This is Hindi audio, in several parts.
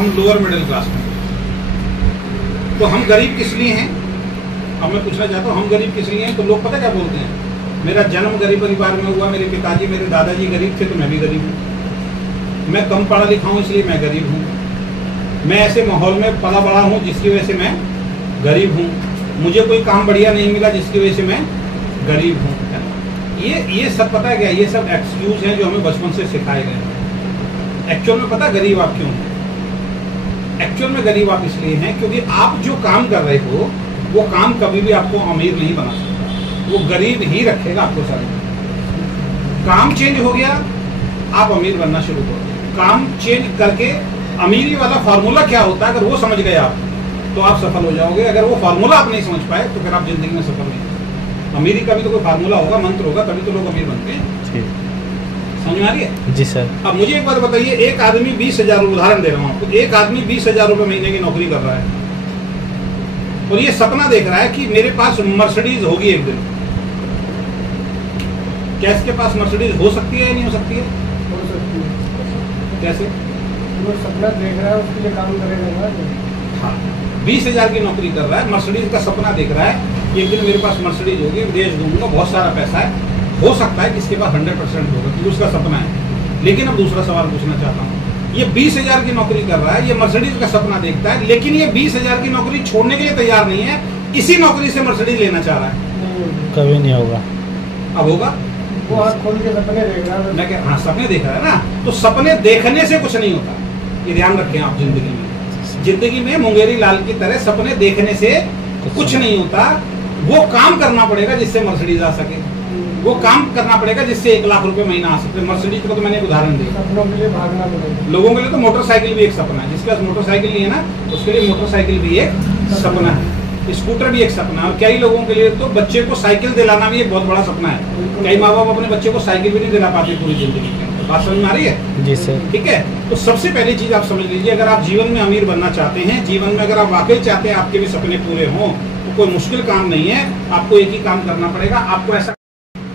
हम लोअर मिडिल क्लास में। तो हम गरीब किस लिए हैं? अब मैं पूछना चाहता हूँ, हम गरीब किस लिए हैं? तो लोग पता क्या बोलते हैं, मेरा जन्म गरीब परिवार में हुआ, मेरे पिताजी मेरे दादाजी गरीब थे तो मैं भी गरीब हूँ। मैं कम पढ़ा लिखा हूँ इसलिए मैं गरीब हूँ। मैं ऐसे माहौल में पला बड़ा हूँ जिसकी वजह से मैं गरीब हूँ। मुझे कोई काम बढ़िया नहीं मिला जिसकी वजह से मैं गरीब हूँ। ये सब पता है क्या, ये सब एक्सक्यूज हैं जो हमें बचपन से सिखाए गए हैं। एक्चुअल में पता गरीब आप क्यों हैं? एक्चुअल में गरीब आप इसलिए हैं क्योंकि आप जो काम कर रहे हो वो काम कभी भी आपको अमीर नहीं बना सकता, वो गरीब ही रखेगा आपको। सारे काम चेंज हो गया, आप अमीर बनना शुरू कर दो। काम चेंज करके अमीरी वाला फार्मूला क्या होता है, अगर वो समझ गए आप तो आप सफल हो जाओगे। अगर वो फार्मूला आप नहीं समझ पाए तो फिर आप जिंदगी में सफल नहीं। अमीरी का भी तो कोई फार्मूला होगा, मंत्र होगा, तभी तो लोग अमीर बनते हैं। समझ में आ रही है? जी सर। अब मुझे एक बात बताइए, एक आदमी 20,000, उदाहरण दे रहा हूँ आपको, एक आदमी 20,000 रुपए महीने की नौकरी कर रहा है और ये सपना देख रहा है कि मेरे पास मर्सिडीज होगी एक दिन। क्या इसके पास मर्सिडीज हो सकती है या नहीं हो सकती है? हो सकती है। कैसे? वो सपना देख रहा है, उसके लिए काम करेगा ना। हाँ, 20,000 की नौकरी कर रहा है, मर्सिडीज का सपना देख रहा है, एक दिन मेरे पास मर्सिडीज होगी, विदेश घूमूंगा, बहुत सारा पैसा है। हो सकता है कि इसके पास 100% होगा क्योंकि उसका सपना है। लेकिन अब दूसरा सवाल पूछना चाहता हूँ, ये 20,000 की नौकरी कर रहा है, ये मर्सिडीज का सपना देखता है, लेकिन ये 20,000 की नौकरी छोड़ने के लिए तैयार नहीं है, इसी नौकरी से मर्सिडीज लेना चाह रहा है। कभी नहीं होगा। अब होगा? वो आँख खोल के सपने देख रहा है। मैं क्या, हाँ सपने देख रहा है ना, तो सपने देखने से कुछ नहीं होता, ये ध्यान रखें आप। जिंदगी में मुंगेरी लाल की तरह सपने देखने से कुछ नहीं होता। वो काम करना पड़ेगा जिससे मर्सिडीज आ सके, वो काम करना पड़ेगा जिससे 1 लाख रुपए महीना आ सकते। मर्सिडीज को तो मैंने एक उदाहरण दिया। सपनों के लिए भागना पड़ेगा। लोगों के लिए तो मोटरसाइकिल भी एक सपना है, जिसके पास मोटरसाइकिल नहीं है ना उसके लिए मोटरसाइकिल भी एक सपना है, स्कूटर भी एक सपना है। और कई लोगों के लिए तो बच्चे को साइकिल दिलाना भी एक बहुत बड़ा सपना है। कई माँ बाप अपने बच्चे को साइकिल भी नहीं दिला पाते पूरी जिंदगी में। बात समझ में आ रही है? जी सर। ठीक है, तो सबसे पहली चीज आप समझ लीजिए, अगर आप जीवन में अमीर बनना चाहते हैं, जीवन में अगर आप वाकई चाहते हैं आपके भी सपने पूरे हों, तो कोई मुश्किल काम नहीं है। आपको एक ही काम करना पड़ेगा। आपको ऐसा,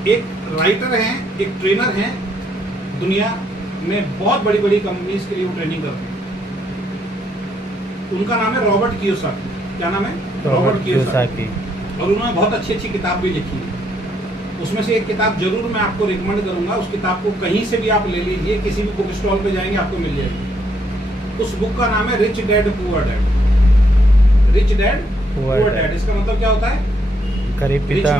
एक राइटर हैं, एक ट्रेनर हैं, दुनिया में बहुत बड़ी बड़ी कंपनीज के लिए वो ट्रेनिंग करते हैं। उनका नाम है रॉबर्ट कियोसाकी। क्या नाम है? Robert Kiyosaki. और उन्होंने बहुत अच्छी अच्छी किताब भी लिखी है। उसमें से एक किताब जरूर मैं आपको रिकमेंड करूंगा। उस किताब को कहीं से भी आप ले लीजिए, किसी भी बुक स्टॉल पे जाएंगे आपको मिल जाएगी। उस बुक का नाम है rich dad poor dad. Rich dad poor dad, इसका मतलब क्या होता है? गरीब पिता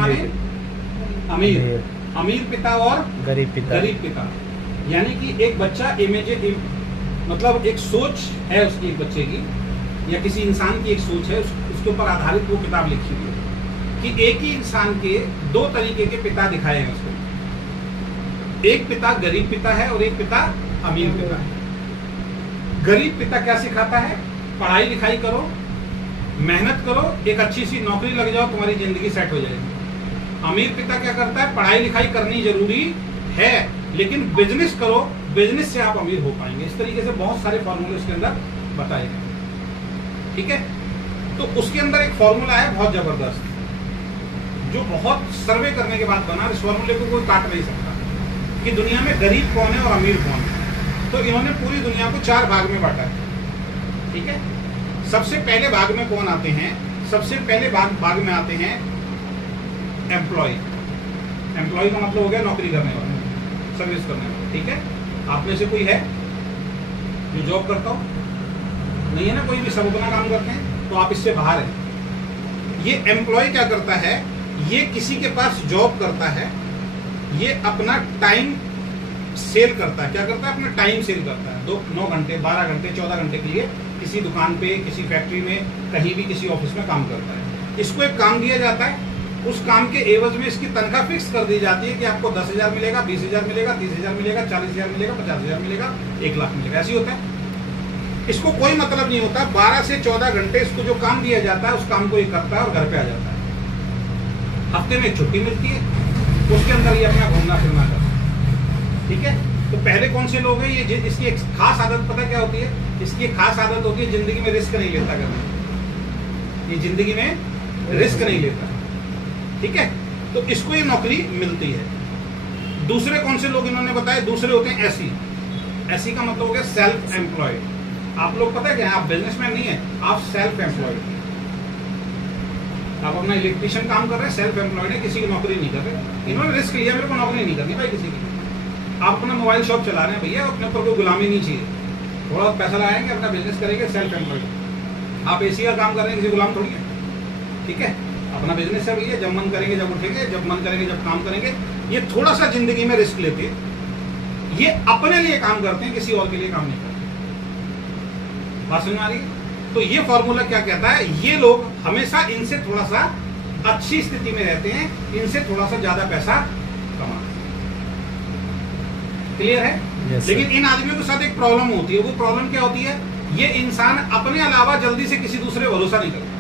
अमीर, अमीर पिता और गरीब पिता। यानी कि एक बच्चा मतलब एक सोच है उसकी, एक बच्चे की या किसी इंसान की एक सोच है, उसके ऊपर आधारित वो किताब लिखी हुई है कि एक ही इंसान के 2 तरीके के पिता दिखाए हैं उसको। एक पिता गरीब पिता है और एक पिता अमीर पिता है। गरीब पिता क्या सिखाता है? पढ़ाई लिखाई करो, मेहनत करो, एक अच्छी सी नौकरी लग जाओ, तुम्हारी जिंदगी सेट हो जाएगी। अमीर पिता क्या करता है? पढ़ाई लिखाई करनी जरूरी है लेकिन बिजनेस करो, बिजनेस से आप अमीर हो पाएंगे। इस तरीके से बहुत सारे फॉर्मूले उसके अंदर बताए गए। ठीक है, तो उसके अंदर एक फॉर्मूला है बहुत जबरदस्त, जो बहुत सर्वे करने के बाद बना। इस फॉर्मूले को कोई काट नहीं सकता कि दुनिया में गरीब कौन है और अमीर कौन है। तो इन्होंने पूरी दुनिया को 4 भाग में बांटा है। ठीक है, सबसे पहले भाग में कौन आते हैं? सबसे पहले भाग में आते हैं एम्प्लॉय। एम्प्लॉय का मतलब हो गया नौकरी करने वाला, सर्विस करने वाला। ठीक है, आप में से कोई है जो जॉब करता हो? नहीं है ना, कोई भी सब अपना काम करते हैं, तो आप इससे बाहर हैं। ये एम्प्लॉय क्या करता है? ये किसी के पास जॉब करता है, ये अपना टाइम सेल करता है। क्या करता है? अपना टाइम सेल करता है। 9 घंटे, 12 घंटे, 14 घंटे के लिए किसी दुकान पे, किसी फैक्ट्री में, कहीं भी किसी ऑफिस में काम करता है। इसको एक काम दिया जाता है, उस काम के एवज में इसकी तनख्वाह फिक्स कर दी जाती है कि आपको 10,000 मिलेगा, 20,000 मिलेगा, 30,000 मिलेगा, 40,000 मिलेगा, 50,000 मिलेगा, 1 लाख मिलेगा। ऐसी होता है। इसको कोई मतलब नहीं होता। 12 से 14 घंटे इसको जो काम दिया जाता है उस काम को ये करता है और घर पे आ जाता है। हफ्ते में एक छुट्टी मिलती है, उसके अंदर ये अपना घूमना फिरना करता है। ठीक है, तो पहले कौन से लोग हैं? ये इसकी एक खास आदत पता क्या होती है? इसकी एक खास आदत होती है जिंदगी में रिस्क नहीं लेता करने। ये जिंदगी में रिस्क नहीं लेता। ठीक है, तो इसको ये नौकरी मिलती है। दूसरे कौन से लोग इन्होंने बताए? दूसरे होते हैं एसी। एसी का मतलब हो गया सेल्फ एम्प्लॉयड। आप लोग पता है क्या, आप बिजनेसमैन नहीं है, आप सेल्फ एम्प्लॉयड। आप अपना इलेक्ट्रिशियन काम कर रहे हैं, सेल्फ एम्प्लॉयड है, किसी की नौकरी नहीं कर रहे। इन्होंने रिस्क लिया, मेरे को नौकरी नहीं करनी भाई किसी की। आप अपना मोबाइल शॉप चला रहे हैं भैया, अपने ऊपर कोई गुलामी नहीं चाहिए, थोड़ा बहुत पैसा लगाएंगे, अपना बिजनेस करेंगे, सेल्फ एम्प्लॉयड। आप एसी का काम कर रहे हैं, किसी गुलाम थोड़ी है, ठीक है। अपना बिजनेस है भैया, जब मन करेंगे जब उठेंगे, जब मन करेंगे जब काम करेंगे। ये थोड़ा सा जिंदगी में रिस्क लेते, ये अपने लिए काम करते हैं, किसी और के लिए काम नहीं करते। बात समझ में आ रही है? तो ये फॉर्मूला क्या कहता है, ये लोग हमेशा इनसे थोड़ा सा अच्छी स्थिति में रहते हैं, इनसे थोड़ा सा ज्यादा पैसा कमाते हैं। क्लियर है? Yes, लेकिन इन आदमियों के साथ एक प्रॉब्लम होती है। वो प्रॉब्लम क्या होती है, ये इंसान अपने अलावा जल्दी से किसी दूसरे भरोसा नहीं करता।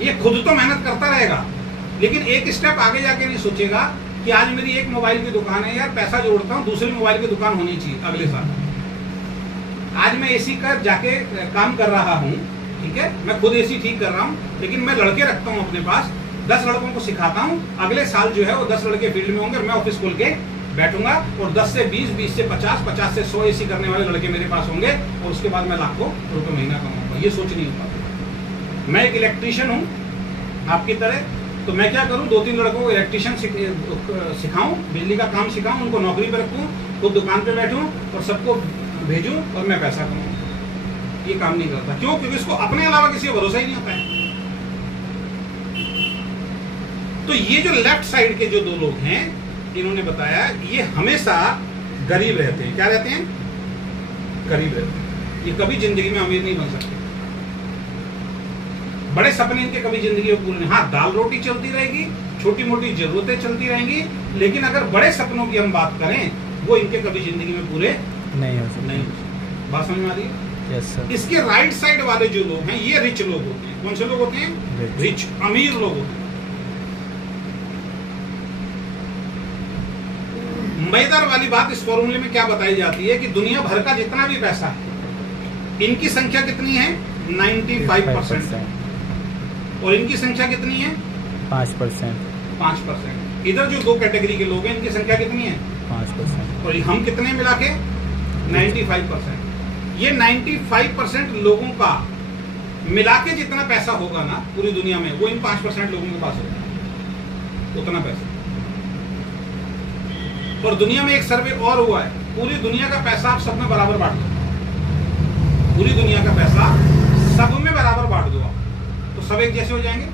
ये खुद तो मेहनत करता रहेगा, लेकिन एक स्टेप आगे जाके नहीं सोचेगा कि आज मेरी एक मोबाइल की दुकान है यार, पैसा जोड़ता हूं, दूसरी मोबाइल की दुकान होनी चाहिए अगले साल। आज मैं एसी का जाके काम कर रहा हूं, ठीक है, मैं खुद एसी ठीक कर रहा हूं, लेकिन मैं लड़के रखता हूं अपने पास, 10 लड़कों को सिखाता हूं। अगले साल जो है वो 10 लड़के फील्ड में होंगे, मैं ऑफिस खोल के बैठूंगा और 10 से 20, 20 से 50, 50 से 100 एसी करने वाले लड़के मेरे पास होंगे, और उसके बाद मैं लाखों रुपए महीना कमाऊंगा। ये सोच नहीं होता। मैं एक इलेक्ट्रीशियन हूं आपकी तरह, तो मैं क्या करूं, 2-3 लड़कों को इलेक्ट्रीशियन सिखाऊं, बिजली का काम सिखाऊं, उनको नौकरी पर रखूं, खुद दुकान पे बैठूं और सबको भेजूं और मैं पैसा कमाऊं। ये काम नहीं करता। क्यों? क्योंकि इसको अपने अलावा किसी का भरोसा ही नहीं होता है। तो ये जो लेफ्ट साइड के जो 2 लोग हैं, इन्होंने बताया ये हमेशा गरीब रहते हैं। क्या रहते हैं? गरीब रहते हैं। ये कभी जिंदगी में अमीर नहीं बन सकते। बड़े सपने इनके कभी जिंदगी में पूरे नहीं। हाँ, दाल रोटी चलती रहेगी, छोटी मोटी जरूरतें चलती रहेंगी, लेकिन अगर बड़े सपनों की हम बात करें, वो इनके कभी जिंदगी में पूरे नहीं हो सकता। नहीं हो सकते। बात समझ में आ रही है? Yes sir. इसके राइट साइड वाले जो लोग हैं, ये रिच लोग होते हैं। कौन से लोग होते हैं? रिच, अमीर लोग होते हैं। मजेदार वाली बात इस फॉर्मूले में क्या बताई जाती है कि दुनिया भर का जितना भी पैसा है, इनकी संख्या कितनी है? 95%। और इनकी संख्या कितनी है? 5%। 5%। इधर जो 2 कैटेगरी के लोग हैं, इनकी संख्या कितनी है? 5%। और हम कितने मिला के? 95%। ये 95% लोगों का मिला के जितना पैसा होगा ना पूरी दुनिया में, वो इन 5% लोगों के पास होगा, उतना पैसा। और दुनिया में एक सर्वे और हुआ है, पूरी दुनिया का पैसा आप सब में बराबर बांट दो। पूरी दुनिया का पैसा सब में बराबर बांट दो आप, तो सब एक जैसे हो जाएंगे।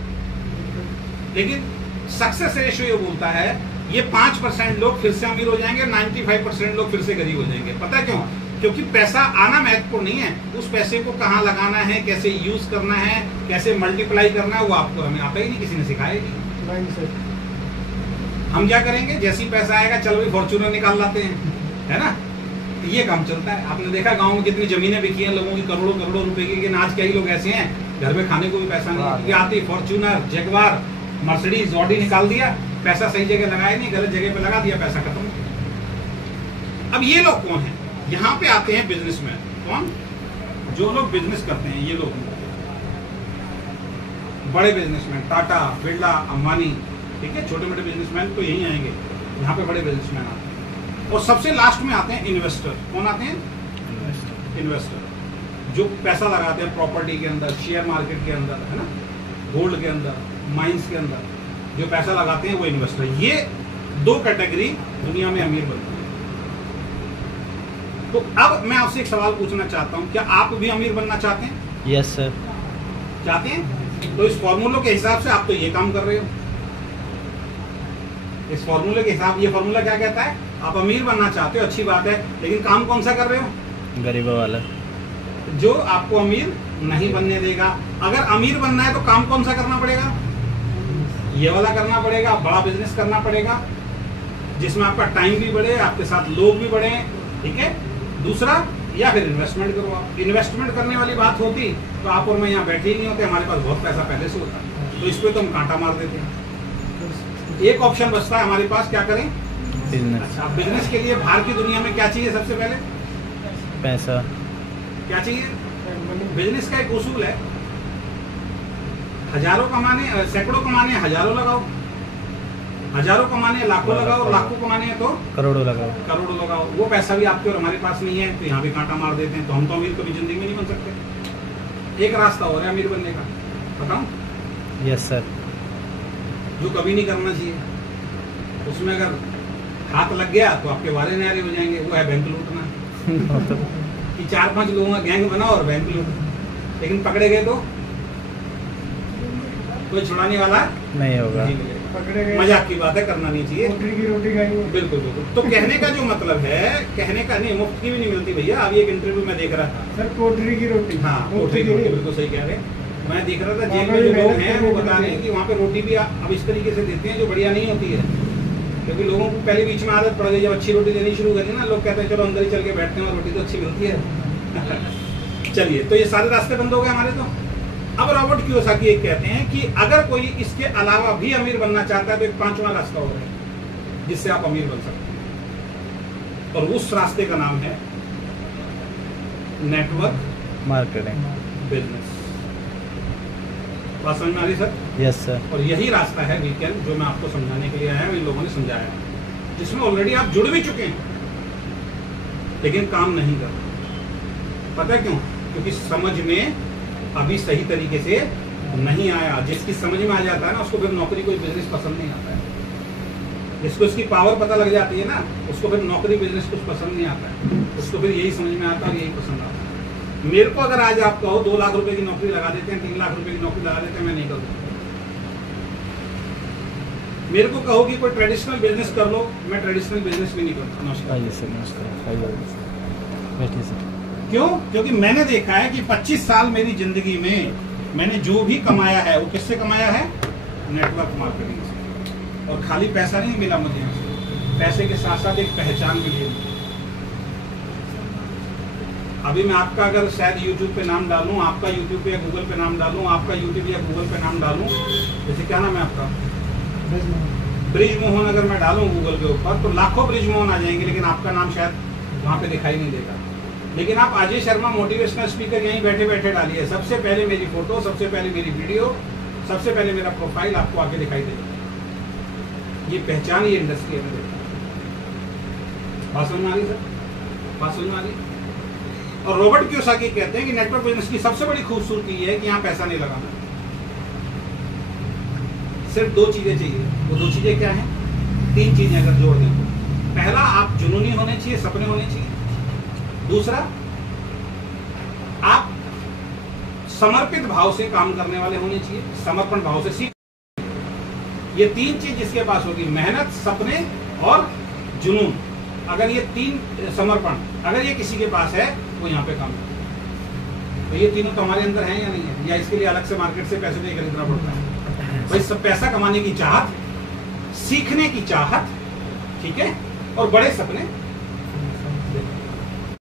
लेकिन सक्सेस रेशियो ये बोलता है ये 5% लोग फिर से अमीर हो जाएंगे, 95% लोग फिर से गरीब हो जाएंगे। पता है क्यों? क्योंकि पैसा आना महत्वपूर्ण नहीं है, उस पैसे को कहाँ लगाना है, कैसे यूज करना है, कैसे मल्टीप्लाई करना है, वो आपको हमें आता ही नहीं, किसी ने सिखाया नहीं। हम क्या करेंगे, जैसे ही पैसा आएगा चलो भाई फॉर्च्यूनर निकाल लाते हैं, है ना? ये काम चलता है। आपने देखा गांव में कितनी जमीनें बिकी हैं लोगों की, करोड़ों करोड़ों रुपए की। लेकिन आज कई लोग ऐसे हैं घर में खाने को भी पैसा नहीं, आती फॉर्च्यूनर, जगवार, मर्सिडीज, ऑडी निकाल दिया, पैसा सही जगह लगाया नहीं, गलत जगह पे लगा दिया, पैसा खत्म। अब ये लोग कौन है? यहाँ पे आते हैं बिजनेसमैन। कौन? जो लोग बिजनेस करते हैं, ये लोग बड़े बिजनेसमैन, टाटा, बिरला, अंबानी, ठीक है, छोटे मोटे बिजनेसमैन तो यही आएंगे, यहाँ पे बड़े बिजनेसमैन आते हैं। और सबसे लास्ट में आते हैं इन्वेस्टर। कौन आते हैं? इन्वेस्टर, जो पैसा लगाते हैं प्रॉपर्टी के अंदर, शेयर मार्केट के अंदर, है ना, गोल्ड के अंदर, माइंस के अंदर, जो पैसा लगाते हैं वो इन्वेस्टर। ये 2 कैटेगरी दुनिया में अमीर बनती है। तो अब मैं आपसे एक सवाल पूछना चाहता हूं, क्या आप भी अमीर बनना चाहते हैं? Yes sir. चाहते हैं? तो इस फॉर्मूलों के हिसाब से आप तो ये काम कर रहे हो। इस फॉर्मूले के हिसाब, ये फॉर्मूला क्या कहता है? आप अमीर बनना चाहते हो, अच्छी बात है, लेकिन काम कौन सा कर रहे हो? गरीबों वाला, जो आपको अमीर नहीं बनने देगा। अगर अमीर बनना है तो काम कौन सा करना पड़ेगा? ये वाला करना पड़ेगा, बड़ा बिजनेस करना पड़ेगा, जिसमें आपका टाइम भी बढ़े, आपके साथ लोग भी बढ़े, ठीक है। दूसरा, या फिर इन्वेस्टमेंट करो। आप इन्वेस्टमेंट करने वाली बात होती तो आप और मैं यहाँ बैठे ही नहीं होते, हमारे पास बहुत पैसा पहले से होता, तो इस पे तो हम कांटा मार देते हैं। एक ऑप्शन बचता है हमारे पास, क्या करें? बिजनेस। अच्छा, बिजनेस के लिए बाहर की दुनिया में क्या चाहिए? सबसे पहले पैसा। क्या चाहिए? बिजनेस का एक उसूल है, हजारों कमाने, सैकड़ों कमाने, हजारों लगाओ। हजारों कमाने हैं, लाखों लगाओ, लाखों कमाने हैं तो करोड़ों लगाओ। करोड़ों लगाओ। वो पैसा भी आपके और हमारे पास नहीं है तो यहाँ भी कांटा मार देते हैं, तो हम तो अमीर कभी जिंदगी में नहीं बन सकते। एक रास्ता हो रहा है अमीर बनने का, बताऊं? Yes sir. जो कभी नहीं करना चाहिए, उसमें अगर हाथ लग गया तो आपके वारे न्यारे हो जाएंगे। वो है बैंक लूटना कि 4-5 लोगों का गैंग बना और बैंक लूट, लेकिन पकड़े गए तो कोई छुड़ाने वाला नहीं होगा। नहीं मिलेगा। पकड़े गए, मजाक की बात है, करना नहीं चाहिए। पोटरी की रोटी खाएंगे। बिल्कुल बिल्कुल। तो कहने का जो मतलब है, कहने का नहीं, मुफ्त की भी नहीं मिलती भैया। अभी एक इंटरव्यू में देख रहा था। सर पोटरी की रोटी। हाँ, पोटरी की रोटी, बिल्कुल सही कह रहे हैं। मैं देख रहा था जेल में जो लोग हैं वो बता रहे हैं कि वहाँ पे रोटी भी अब इस तरीके से देते हैं जो बढ़िया नहीं होती है, क्योंकि लोगों को पहले बीच में आदत पड़ गई। जब अच्छी रोटी देनी शुरू करी ना, लोग कहते हैं चलो अंदर ही चल के बैठते हैं और रोटी तो अच्छी मिलती है। चलिए, तो ये सारे रास्ते बंद हो गए हमारे। तो अब रॉबर्ट कियोसाकी एक कहते हैं कि अगर कोई इसके अलावा भी अमीर बनना चाहता है तो एक 5वां रास्ता हो रहा है जिससे आप अमीर बन सकते हैं, और उस रास्ते का नाम है नेटवर्क मार्केटिंग बिजनेस। बात समझ में आ रही सर? Yes sir. और यही रास्ता है वीकेंड जो मैं आपको समझाने के लिए आया हूँ, इन लोगों ने समझाया, जिसमें ऑलरेडी आप जुड़ भी चुके हैं लेकिन काम नहीं कर रहे। पता है क्यों? क्योंकि समझ में अभी सही तरीके से नहीं आया। जिसकी समझ में आ जाता है ना, उसको फिर नौकरी कोई बिजनेस पसंद नहीं आता है। जिसको इसकी पावर पता लग जाती है ना, उसको फिर नौकरी बिजनेस कुछ पसंद नहीं आता है। उसको फिर यही समझ में आता है और यही पसंद आता है। मेरे को अगर आज आप कहो 2 लाख रुपए की नौकरी लगा देते हैं, 3 लाख रुपए की नौकरी लगा देते हैं, मैं नहीं करूँगा। मेरे को कहो कि कोई ट्रेडिशनल बिजनेस कर लो, मैं ट्रेडिशनल बिजनेस भी नहीं करता। नमस्कार। आइए सर, नमस्कार। आइए बैठिए सर। क्यों? क्योंकि मैंने देखा है कि 25 साल मेरी जिंदगी में मैंने जो भी कमाया है वो किससे कमाया है? नेटवर्क मार्केटिंग से। और खाली पैसा नहीं मिला मुझे, पैसे के साथ साथ एक पहचान भी मिली। अभी मैं आपका अगर शायद YouTube पे नाम डालूं, आपका YouTube पे या गूगल पे नाम डालूं, आपका YouTube या गूगल पे नाम डालूं, जैसे क्या नाम है आपका? ब्रिजमोहन। अगर मैं डालूं गूगल के ऊपर तो लाखों ब्रिजमोहन आ जाएंगे, लेकिन आपका नाम शायद वहां पे दिखाई नहीं देगा। लेकिन आप अजय शर्मा मोटिवेशनल स्पीकर यहीं बैठे बैठे डालिए, सबसे पहले मेरी फोटो, सबसे पहले मेरी वीडियो, सबसे पहले मेरा प्रोफाइल आपको आके दिखाई देगा। ये पहचान, ये इंडस्ट्री है। बात समझ में आ रही सर? बात समझ में आ रही? और रॉबर्ट कियोसाकी कहते हैं कि नेटवर्क बिजनेस की सबसे बड़ी खूबसूरती ये है कि यहाँ पैसा नहीं लगाना, सिर्फ 2 चीजें चाहिए। वो 2 चीजें क्या हैं? 3 चीजें अगर जोड़ दें तो, पहला, आप जुनूनी होने चाहिए, सपने होने चाहिए। दूसरा, आप समर्पित भाव से काम करने वाले होने चाहिए, समर्पण भाव से सीख। ये 3 चीज जिसके पास होगी, मेहनत, सपने और जुनून, अगर ये 3 समर्पण, अगर ये किसी के पास है वो यहाँ पे काम करे। तो ये तीनों तो हमारे अंदर हैं या नहीं है? या इसके लिए अलग से मार्केट से पैसे दे खरीदना पड़ता है? भाई सब पैसा कमाने की चाहत, सीखने की चाहत, ठीक है, और बड़े सपने